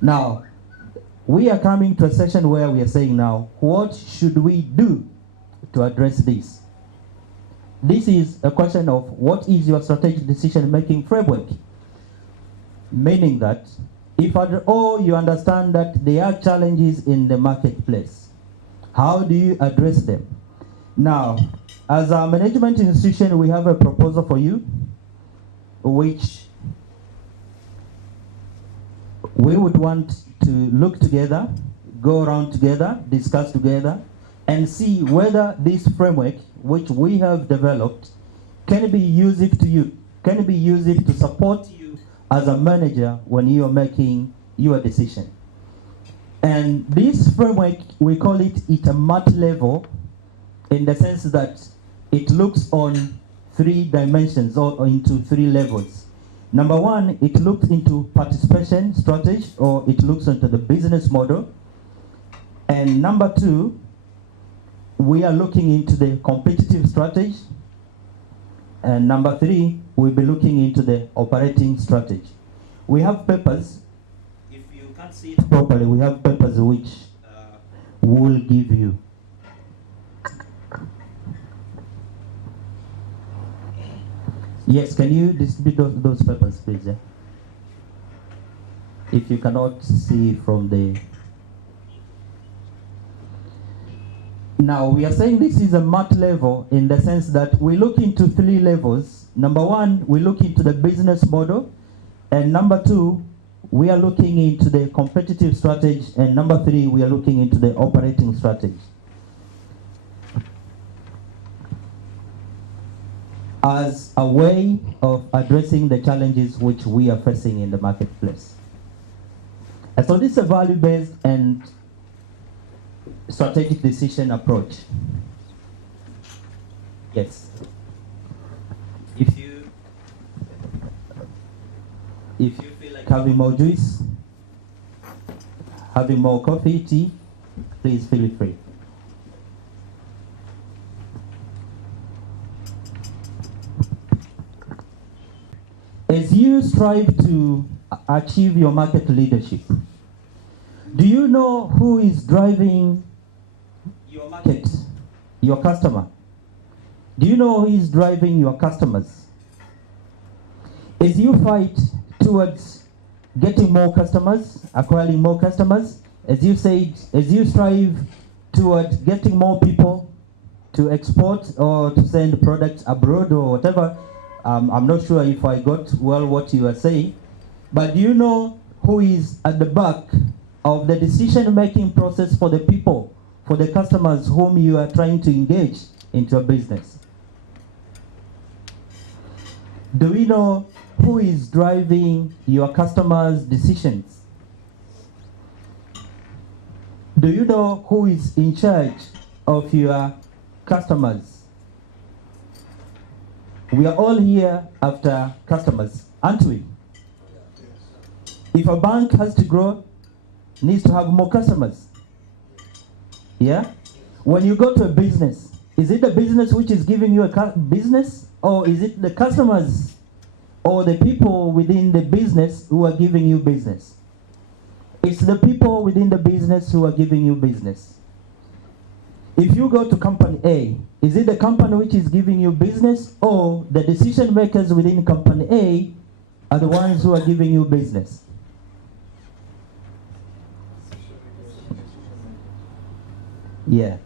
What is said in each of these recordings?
Now, we are coming to a session where we are saying now, what should we do to address this? This is a question of what is your strategic decision-making framework? Meaning that if at all you understand that there are challenges in the marketplace, how do you address them? Now, as a management institution, we have a proposal for you, which we would want to look together, go around together, discuss together, and see whether this framework, which we have developed, can be used to you, can be used to support you as a manager when you are making your decision. And this framework, we call it a MAT level, in the sense that it looks on 3 dimensions or into 3 levels. Number 1, it looks into participation strategy, or it looks into the business model. And number 2, we are looking into the competitive strategy. And number 3, we'll be looking into the operating strategy. We have papers. If you can't see it properly, we have papers which we'll give you. Yes, can you distribute those papers, please? Yeah? If you cannot see from the... Now, we are saying this is a MAT level in the sense that we look into 3 levels. Number 1, we look into the business model. And number 2, we are looking into the competitive strategy. And number 3, we are looking into the operating strategy. As a way of addressing the challenges which we are facing in the marketplace. And so this is a value-based and strategic decision approach. Yes. If you feel like having more juice, having more coffee, tea, please feel free. As you strive to achieve your market leadership, do you know who is driving your market, your customer? Do you know who is driving your customers? As you fight towards getting more customers, acquiring more customers, as you said, as you strive towards getting more people to export or to send products abroad or whatever, I'm not sure if I got well what you are saying, but do you know who is at the back of the decision-making process for the people, for the customers whom you are trying to engage into a business? Do we know who is driving your customers' decisions? Do you know who is in charge of your customers? We are all here after customers, aren't we? If a bank has to grow, needs to have more customers. Yeah? When you go to a business, is it the business which is giving you a business, or is it the customers or the people within the business who are giving you business? It's the people within the business who are giving you business. If you go to company A, is it the company which is giving you business, or the decision makers within company A are the ones who are giving you business? Yeah.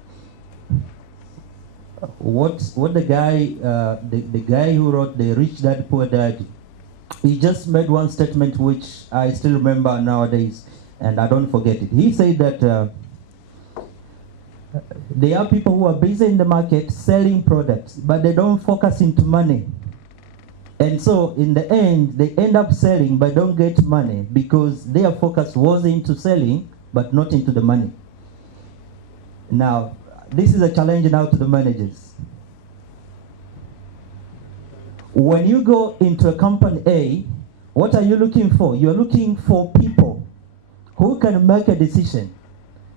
What the guy the guy who wrote the Rich Dad Poor Dad, he just made one statement which I still remember nowadays, and I don't forget it. He said that there are people who are busy in the market selling products, but they don't focus into money. And so in the end, they end up selling but don't get money because their focus was into selling but not into the money. Now, this is a challenge now to the managers. When you go into a company A, what are you looking for? You're looking for people who can make a decision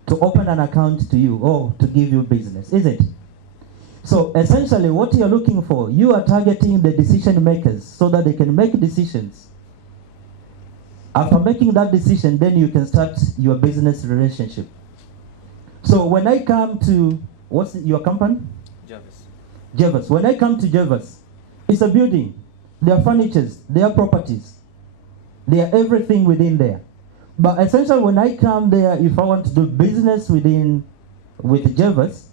to open an account to you or to give you business, is it? So essentially what you're looking for, you are targeting the decision makers so that they can make decisions After making that decision, then you can start your business relationship. So when I come to, what's your company? Jervis. When I come to Jervis, it's a building. There are furnitures, there are properties, there are everything within there. But essentially, when I come there, if I want to do business with Jervis,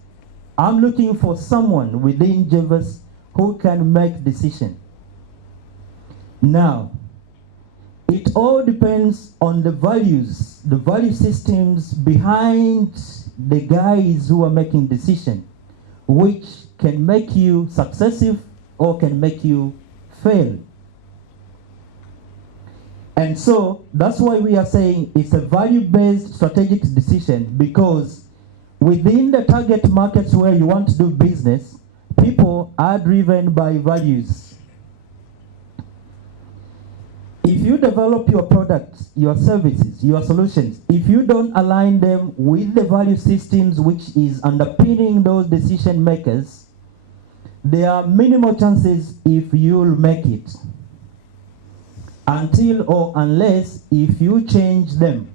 I'm looking for someone within Jervis who can make decision. Now, it all depends on the values, the value systems behind the guys who are making decision, which can make you successful or can make you fail. And so that's why we are saying it's a value-based strategic decision, because within the target markets where you want to do business, people are driven by values. If you develop your products, your services, your solutions, if you don't align them with the value systems which is underpinning those decision makers, there are minimal chances if you'll make it, until or unless if you change them.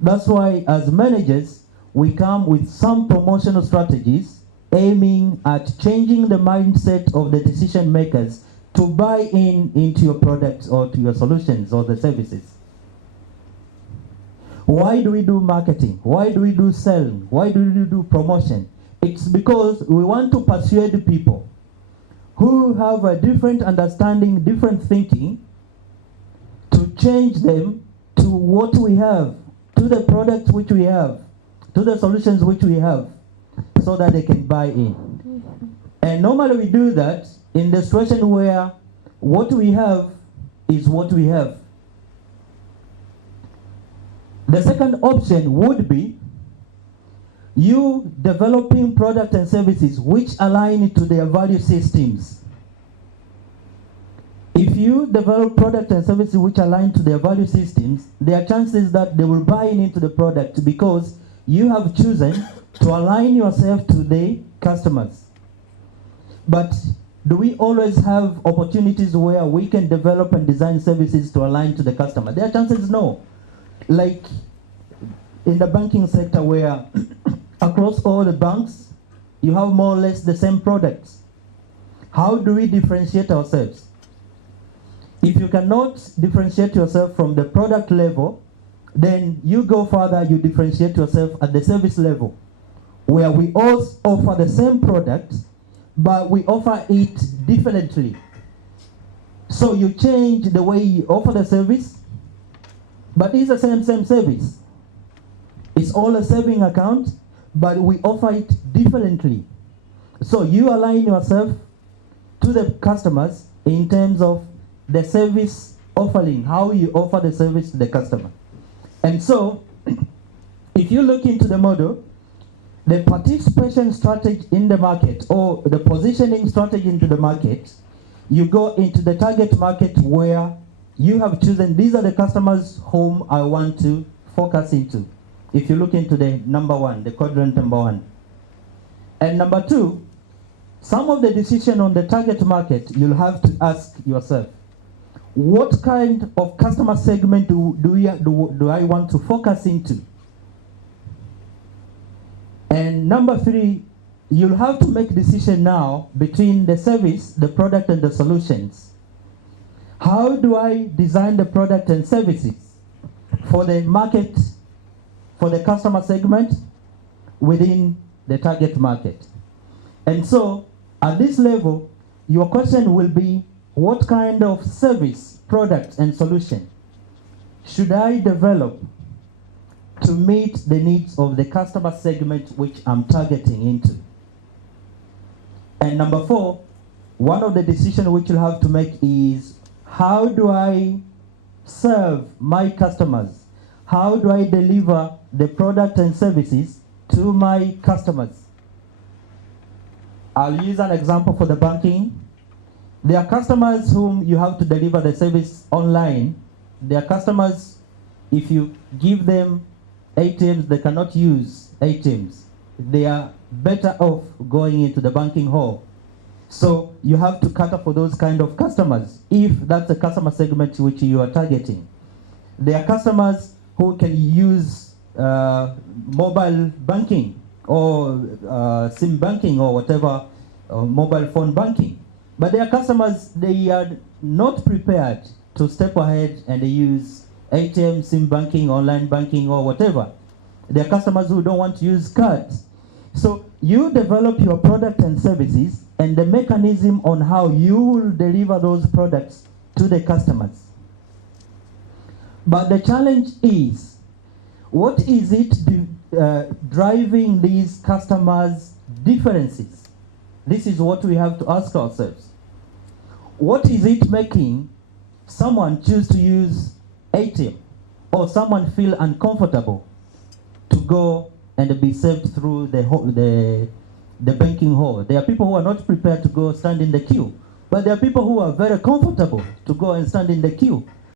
That's why as managers, we come with some promotional strategies aiming at changing the mindset of the decision makers to buy into your products or to your solutions or the services. Why do we do marketing? Why do we do selling? Why do we do promotion? It's because we want to persuade people who have a different understanding, different thinking, to change them to what we have, to the products which we have, to the solutions which we have, so that they can buy in. And normally we do that in the situation where what we have is what we have. The second option would be you developing products and services which align to their value systems. If you develop products and services which align to their value systems, there are chances that they will buy into the product because you have chosen to align yourself to the customers. But do we always have opportunities where we can develop and design services to align to the customer? There are chances no. Like in the banking sector where across all the banks, you have more or less the same products. How do we differentiate ourselves? If you cannot differentiate yourself from the product level, then you go further, you differentiate yourself at the service level, where we all offer the same product, but we offer it differently. So you change the way you offer the service, but it's the same service. It's all a saving account, but we offer it differently. So you align yourself to the customers in terms of the service offering, how you offer the service to the customer. And so, if you look into the model, the participation strategy in the market or the positioning strategy into the market, you go into the target market where you have chosen, these are the customers whom I want to focus into. If you look into the number one, the quadrant number one. And number two, some of the decision on the target market, you'll have to ask yourself, what kind of customer segment do I want to focus into? And number three, you'll have to make a decision now between the service, the product, and the solutions. How do I design the product and services for the market, for the customer segment within the target market? And so, at this level, your question will be, what kind of service, product, and solution should I develop to meet the needs of the customer segment which I'm targeting into? And number four, one of the decisions which you'll have to make is, how do I serve my customers? How do I deliver the product and services to my customers? I'll use an example for the banking. There are customers whom you have to deliver the service online. There are customers, if you give them ATMs, they cannot use ATMs. They are better off going into the banking hall. So you have to cater for those kind of customers, if that's the customer segment which you are targeting. There are customers who can use mobile banking or SIM banking or whatever, mobile phone banking. But there are customers, they are not prepared to step ahead and they use ATM, SIM banking, online banking or whatever. There are customers who don't want to use cards. So you develop your product and services and the mechanism on how you will deliver those products to the customers. But the challenge is, what is it driving these customers' differences? This is what we have to ask ourselves. What is it making someone choose to use ATM or someone feel uncomfortable to go and be served through the banking hall? There are people who are not prepared to go stand in the queue, but there are people who are very comfortable to go and stand in the queue.